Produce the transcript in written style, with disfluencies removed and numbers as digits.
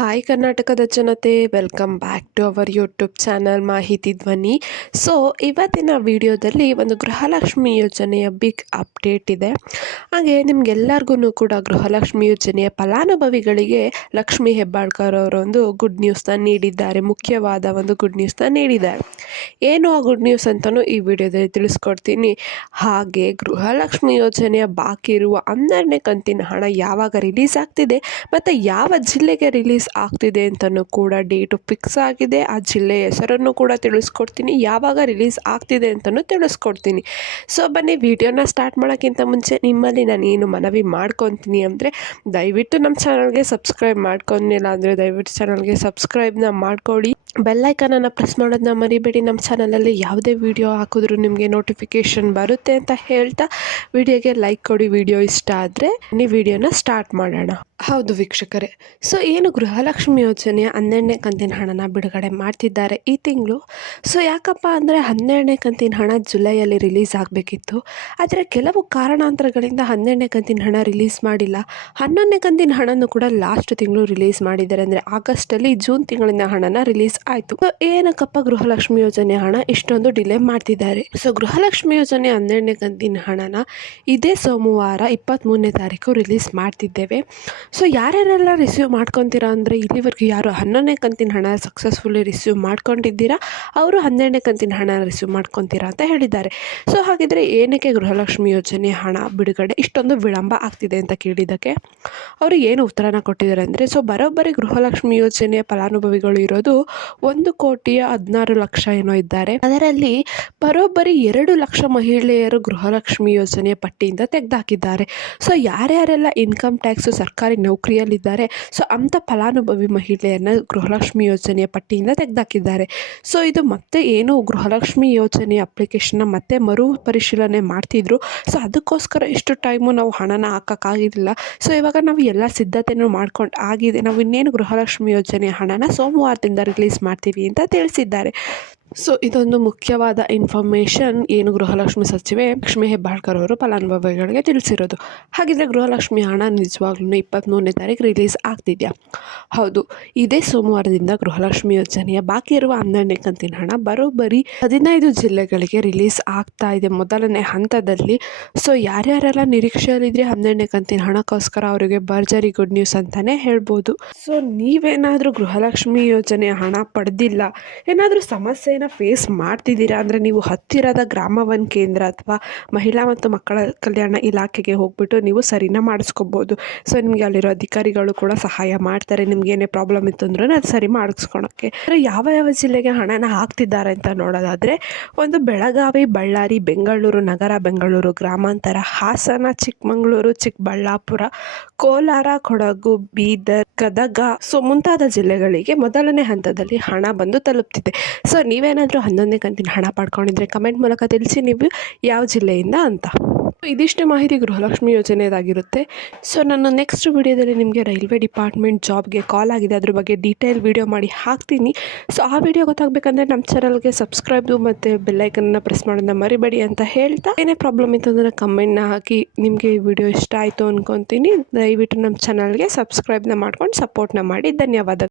Hi ಕರ್ನಾಟಕದ ಜನತೆ, welcome back to our YouTube channel Mahiti Dhwani. So ಇವತ್ತಿನ ವಿಡಿಯೋದಲ್ಲಿ ಒಂದು ಗೃಹಲಕ್ಷ್ಮಿ ಯೋಜನೆಯ ಬಿಗ್ ಅಪ್ಡೇಟ್ ಇದೆ. ಹಾಗೆ ನಿಮ್ಗೆಲ್ಲರಿಗೂ ಕೂಡ ಗೃಹಲಕ್ಷ್ಮಿ ಯೋಜನೆಯ ಫಲಾನುಭವಿಗಳಿಗೆ ಲಕ್ಷ್ಮಿ ಹೆಬ್ಬಾಳ್ಕರ್ ಅವರೊಂದು ಗುಡ್ ನ್ಯೂಸ್ನ ನೀಡಿದ್ದಾರೆ. ಮುಖ್ಯವಾದ ಒಂದು ಗುಡ್ ನ್ಯೂಸ್ನ ನೀಡಿದ್ದಾರೆ. ಏನು ಆ ಗುಡ್ ನ್ಯೂಸ್ ಅಂತಲೂ ಈ ವಿಡಿಯೋದಲ್ಲಿ ತಿಳಿಸ್ಕೊಡ್ತೀನಿ. ಹಾಗೆ ಗೃಹಲಕ್ಷ್ಮಿ ಯೋಜನೆಯ ಬಾಕಿ ಇರುವ 12ನೇ ಕಂತಿನ ಹಣ ಯಾವಾಗ ರಿಲೀಸ್ ಆಗ್ತಿದೆ ಮತ್ತು ಯಾವ ಜಿಲ್ಲೆಗೆ ರಿಲೀಸ್ ಆಗ್ತಿದೆ ಅಂತಲೂ ಕೂಡ ಡೇಟು ಫಿಕ್ಸ್ ಆಗಿದೆ. ಆ ಜಿಲ್ಲೆಯ ಹೆಸರನ್ನು ಕೂಡ ತಿಳಿಸ್ಕೊಡ್ತೀನಿ, ಯಾವಾಗ ರಿಲೀಸ್ ಆಗ್ತಿದೆ ಅಂತಲೂ ತಿಳಿಸ್ಕೊಡ್ತೀನಿ. ಸೊ ಬನ್ನಿ, ವಿಡಿಯೋನ ಸ್ಟಾರ್ಟ್ ಮಾಡೋಕ್ಕಿಂತ ಮುಂಚೆ ನಿಮ್ಮಲ್ಲಿ ನಾನು ಏನು ಮನವಿ ಮಾಡ್ಕೊತೀನಿ ಅಂದರೆ, ದಯವಿಟ್ಟು ನಮ್ಮ ಚಾನಲ್ಗೆ ಸಬ್ಸ್ಕ್ರೈಬ್ ಮಾಡ್ಕೊಂಡಿಲ್ಲ ಅಂದರೆ ದಯವಿಟ್ಟು ಚಾನಲ್ಗೆ ಸಬ್ಸ್ಕ್ರೈಬ್ನ ಮಾಡ್ಕೊಳ್ಳಿ. ಬೆಲ್ಲೈಕನನ್ನು ಪ್ರೆಸ್ ಮಾಡೋದನ್ನ ಮರಿಬೇಡಿ. ನಮ್ಮ ಚಾನಲಲ್ಲಿ ಯಾವುದೇ ವಿಡಿಯೋ ಹಾಕಿದ್ರೂ ನಿಮಗೆ ನೋಟಿಫಿಕೇಷನ್ ಬರುತ್ತೆ ಅಂತ ಹೇಳ್ತಾ ವಿಡಿಯೋಗೆ ಲೈಕ್ ಕೊಡಿ. ವಿಡಿಯೋ ಇಷ್ಟ ಆದರೆ ನೀವು ವಿಡಿಯೋನ ಸ್ಟಾರ್ಟ್ ಮಾಡೋಣ. ಹೌದು ವೀಕ್ಷಕರೇ, ಸೊ ಏನು ಗೃಹಲಕ್ಷ್ಮಿ ಯೋಜನೆಯ 12ನೇ ಕಂತಿನ ಹಣನ ಬಿಡುಗಡೆ ಮಾಡ್ತಿದ್ದಾರೆ ಈ ತಿಂಗಳು. ಸೊ ಯಾಕಪ್ಪ ಅಂದರೆ 12ನೇ ಕಂತಿನ ಹಣ ಜುಲೈಯಲ್ಲಿ ರಿಲೀಸ್ ಆಗಬೇಕಿತ್ತು. ಆದರೆ ಕೆಲವು ಕಾರಣಾಂತರಗಳಿಂದ 12ನೇ ಕಂತಿನ ಹಣ ರಿಲೀಸ್ ಮಾಡಿಲ್ಲ. 11ನೇ ಕಂತಿನ ಹಣನೂ ಕೂಡ ಲಾಸ್ಟ್ ತಿಂಗಳು ರಿಲೀಸ್ ಮಾಡಿದ್ದಾರೆ. ಅಂದರೆ ಆಗಸ್ಟಲ್ಲಿ ಜೂನ್ ತಿಂಗಳಿನ ಹಣನ ರಿಲೀಸ್ ಆಯಿತು. ಸೊ ಏನಕ್ಕಪ್ಪ ಗೃಹಲಕ್ಷ್ಮಿ ಯೋಜನೆ ಹಣ ಇಷ್ಟೊಂದು ಡಿಲೇ ಮಾಡ್ತಿದ್ದಾರೆ? ಸೊ ಗೃಹಲಕ್ಷ್ಮಿ ಯೋಜನೆ 12ನೇ ಕಂತಿನ ಹಣನ ಇದೇ ಸೋಮವಾರ 23ನೇ ತಾರೀಕು ರಿಲೀಸ್ ಮಾಡ್ತಿದ್ದೇವೆ. ಸೊ ಯಾರ್ಯಾರೆಲ್ಲ ರಿಸೀವ್ ಮಾಡ್ಕೊತೀರಾ ಅಂದರೆ, ಇಲ್ಲಿವರೆಗೂ ಯಾರು 11ನೇ ಕಂತಿನ ಹಣ ಸಕ್ಸಸ್ಫುಲಿ ರಿಸೀವ್ ಮಾಡ್ಕೊಂಡಿದ್ದೀರಾ ಅವರು 12ನೇ ಕಂತಿನ ಹಣ ರಿಸೀವ್ ಮಾಡ್ಕೊತೀರಾ ಅಂತ ಹೇಳಿದ್ದಾರೆ. ಸೊ ಹಾಗಿದ್ರೆ ಏನಕ್ಕೆ ಗೃಹಲಕ್ಷ್ಮಿ ಯೋಜನೆ ಹಣ ಬಿಡುಗಡೆ ಇಷ್ಟೊಂದು ವಿಳಂಬ ಆಗ್ತಿದೆ ಅಂತ ಕೇಳಿದ್ದಕ್ಕೆ ಅವರು ಏನು ಉತ್ತರನ ಕೊಟ್ಟಿದ್ದಾರೆ ಅಂದರೆ, ಸೊ ಬರೋಬ್ಬರಿ ಗೃಹಲಕ್ಷ್ಮಿ ಯೋಜನೆಯ ಫಲಾನುಭವಿಗಳು ಇರೋದು 1,16,00,000 ಏನೋ ಇದ್ದಾರೆ. ಅದರಲ್ಲಿ ಬರೋಬ್ಬರಿ 2 ಲಕ್ಷ ಮಹಿಳೆಯರು ಗೃಹಲಕ್ಷ್ಮಿ ಯೋಜನೆಯ ಪಟ್ಟಿಯಿಂದ ತೆಗೆದುಹಾಕಿದ್ದಾರೆ. ಸೊ ಯಾರ್ಯಾರೆಲ್ಲ ಇನ್ಕಮ್ ಟ್ಯಾಕ್ಸು ಸರ್ಕಾರಿ ನೌಕರಿಯಲ್ಲಿದ್ದಾರೆ, ಸೊ ಅಂಥ ಫಲಾನುಭವಿ ಮಹಿಳೆಯರನ್ನ ಗೃಹಲಕ್ಷ್ಮಿ ಯೋಜನೆಯ ಪಟ್ಟಿಯಿಂದ ತೆಗೆದುಹಾಕಿದ್ದಾರೆ. ಸೊ ಇದು ಮತ್ತೆ ಏನು ಗೃಹಲಕ್ಷ್ಮಿ ಯೋಜನೆಯ ಅಪ್ಲಿಕೇಶನ್ನ ಮತ್ತೆ ಮರು ಪರಿಶೀಲನೆ ಮಾಡ್ತಿದ್ರು. ಸೊ ಅದಕ್ಕೋಸ್ಕರ ಇಷ್ಟು ಟೈಮು ನಾವು ಹಣನ ಹಾಕೋಕ್ಕಾಗಿರಲಿಲ್ಲ. ಸೊ ಇವಾಗ ನಾವು ಎಲ್ಲ ಸಿದ್ಧತೆಯೂ ಮಾಡ್ಕೊಂಡು ಆಗಿದೆ. ನಾವು ಇನ್ನೇನು ಗೃಹಲಕ್ಷ್ಮಿ ಯೋಜನೆಯ ಹಣನ ಸೋಮವಾರದಿಂದ ರಿಲೀಸ್ ಮಾಡ್ತೀವಿ ಅಂತ ತಿಳಿಸಿದ್ದಾರೆ. ಸೊ ಇದೊಂದು ಮುಖ್ಯವಾದ ಇನ್ಫಾರ್ಮೇಷನ್ ಏನು ಗೃಹಲಕ್ಷ್ಮಿ ಸಚಿವೆ ಲಕ್ಷ್ಮಿ ಹೆಬ್ಬಾಳ್ಕರ್ ಅವರು ಫಲಾನುಭವಿಗಳಿಗೆ ತಿಳಿಸಿರೋದು. ಹಾಗಿದ್ರೆ ಗೃಹಲಕ್ಷ್ಮಿ ಹಣ ನಿಜವಾಗ್ಲೂ 23ನೇ ತಾರೀಕು ರಿಲೀಸ್ ಆಗ್ತಿದೆಯಾ? ಹೌದು, ಇದೇ ಸೋಮವಾರದಿಂದ ಗೃಹಲಕ್ಷ್ಮಿ ಯೋಜನೆಯ ಬಾಕಿ ಇರುವ 12ನೇ ಕಂತಿನ ಹಣ ಬರೋಬ್ಬರಿ 15 ಜಿಲ್ಲೆಗಳಿಗೆ ರಿಲೀಸ್ ಆಗ್ತಾ ಇದೆ ಮೊದಲನೇ ಹಂತದಲ್ಲಿ. ಸೊ ಯಾರ್ಯಾರೆಲ್ಲ ನಿರೀಕ್ಷೆಯಲ್ಲಿದ್ರೆ 12ನೇ ಕಂತಿನ ಹಣಕ್ಕೋಸ್ಕರ ಅವರಿಗೆ ಭರ್ಜರಿ ಗುಡ್ ನ್ಯೂಸ್ ಅಂತಲೇ ಹೇಳ್ಬೋದು. ಸೊ ನೀವೇನಾದರೂ ಗೃಹಲಕ್ಷ್ಮಿ ಯೋಜನೆಯ ಹಣ ಪಡೆದಿಲ್ಲ, ಏನಾದರೂ ಸಮಸ್ಯೆ ಫೇಸ್ ಮಾಡ್ತಿದ್ದೀರಾ ಅಂದರೆ ನೀವು ಹತ್ತಿರದ ಗ್ರಾಮ ಒನ್ ಕೇಂದ್ರ ಅಥವಾ ಮಹಿಳಾ ಮತ್ತು ಮಕ್ಕಳ ಕಲ್ಯಾಣ ಇಲಾಖೆಗೆ ಹೋಗ್ಬಿಟ್ಟು ನೀವು ಸರಿನ ಮಾಡಿಸ್ಕೋಬೋದು. ಸೊ ನಿಮಗೆ ಅಲ್ಲಿರೋ ಅಧಿಕಾರಿಗಳು ಕೂಡ ಸಹಾಯ ಮಾಡ್ತಾರೆ. ನಿಮ್ಗೆ ಏನೇ ಪ್ರಾಬ್ಲಮ್ ಇತ್ತು ಅಂದ್ರೂ ಅದು ಸರಿ ಮಾಡಿಸ್ಕೊಳಕ್ಕೆ. ಯಾವ ಯಾವ ಜಿಲ್ಲೆಗೆ ಹಣನ ಹಾಕ್ತಿದ್ದಾರೆ ಅಂತ ನೋಡೋದಾದರೆ, ಒಂದು ಬೆಳಗಾವಿ, ಬಳ್ಳಾರಿ, ಬೆಂಗಳೂರು ನಗರ, ಬೆಂಗಳೂರು ಗ್ರಾಮಾಂತರ, ಹಾಸನ, ಚಿಕ್ಕಮಗಳೂರು, ಚಿಕ್ಕಬಳ್ಳಾಪುರ, ಕೋಲಾರ, ಕೊಡಗು, ಬೀದರ್, ಗದಗ, ಸೊ ಮುಂತಾದ ಜಿಲ್ಲೆಗಳಿಗೆ ಮೊದಲನೇ ಹಂತದಲ್ಲಿ ಹಣ ಬಂದು ತಲುಪ್ತಿದೆ. ಸೊ ನೀವೇನಾದರೂ 11ನೇ ಕಂತಿನ ಹಣ ಪಡ್ಕೊಂಡಿದ್ರೆ ಕಮೆಂಟ್ ಮೂಲಕ ತಿಳಿಸಿ ನೀವು ಯಾವ ಜಿಲ್ಲೆಯಿಂದ ಅಂತ. ಇದಿಷ್ಟು ಮಾಹಿತಿ ಗೃಹಲಕ್ಷ್ಮಿ ಯೋಜನೆಯದಾಗಿರುತ್ತೆ. ಸೊ ನಾನು ನೆಕ್ಸ್ಟ್ ವಿಡಿಯೋದಲ್ಲಿ ನಿಮಗೆ ರೈಲ್ವೆ ಡಿಪಾರ್ಟ್ಮೆಂಟ್ ಜಾಬ್ಗೆ ಕಾಲ್ ಆಗಿದೆ, ಅದ್ರ ಬಗ್ಗೆ ಡೀಟೇಲ್ ವಿಡಿಯೋ ಮಾಡಿ ಹಾಕ್ತೀನಿ. ಸೊ ಆ ವಿಡಿಯೋ ಗೊತ್ತಾಗಬೇಕಂದ್ರೆ ನಮ್ಮ ಚಾನಲ್ಗೆ ಸಬ್ಸ್ಕ್ರೈಬ್ ಮತ್ತು ಬೆಲ್ಲೈಕನ್ನ ಪ್ರೆಸ್ ಮಾಡೋದನ್ನ ಮರಿಬೇಡಿ ಅಂತ ಹೇಳ್ತಾ, ಏನೇ ಪ್ರಾಬ್ಲಮ್ ಇತ್ತು ಅಂದರೆ ಕಮೆಂಟ್ನ ಹಾಕಿ. ನಿಮಗೆ ಈ ವಿಡಿಯೋ ಇಷ್ಟ ಆಯಿತು ಅಂದ್ಕೊತೀನಿ. ದಯವಿಟ್ಟು ನಮ್ಮ ಚಾನಲ್ಗೆ ಸಬ್ಸ್ಕ್ರೈಬ್ನ ಮಾಡ್ಕೊಂಡು ಸಪೋರ್ಟ್ನ ಮಾಡಿ. ಧನ್ಯವಾದ.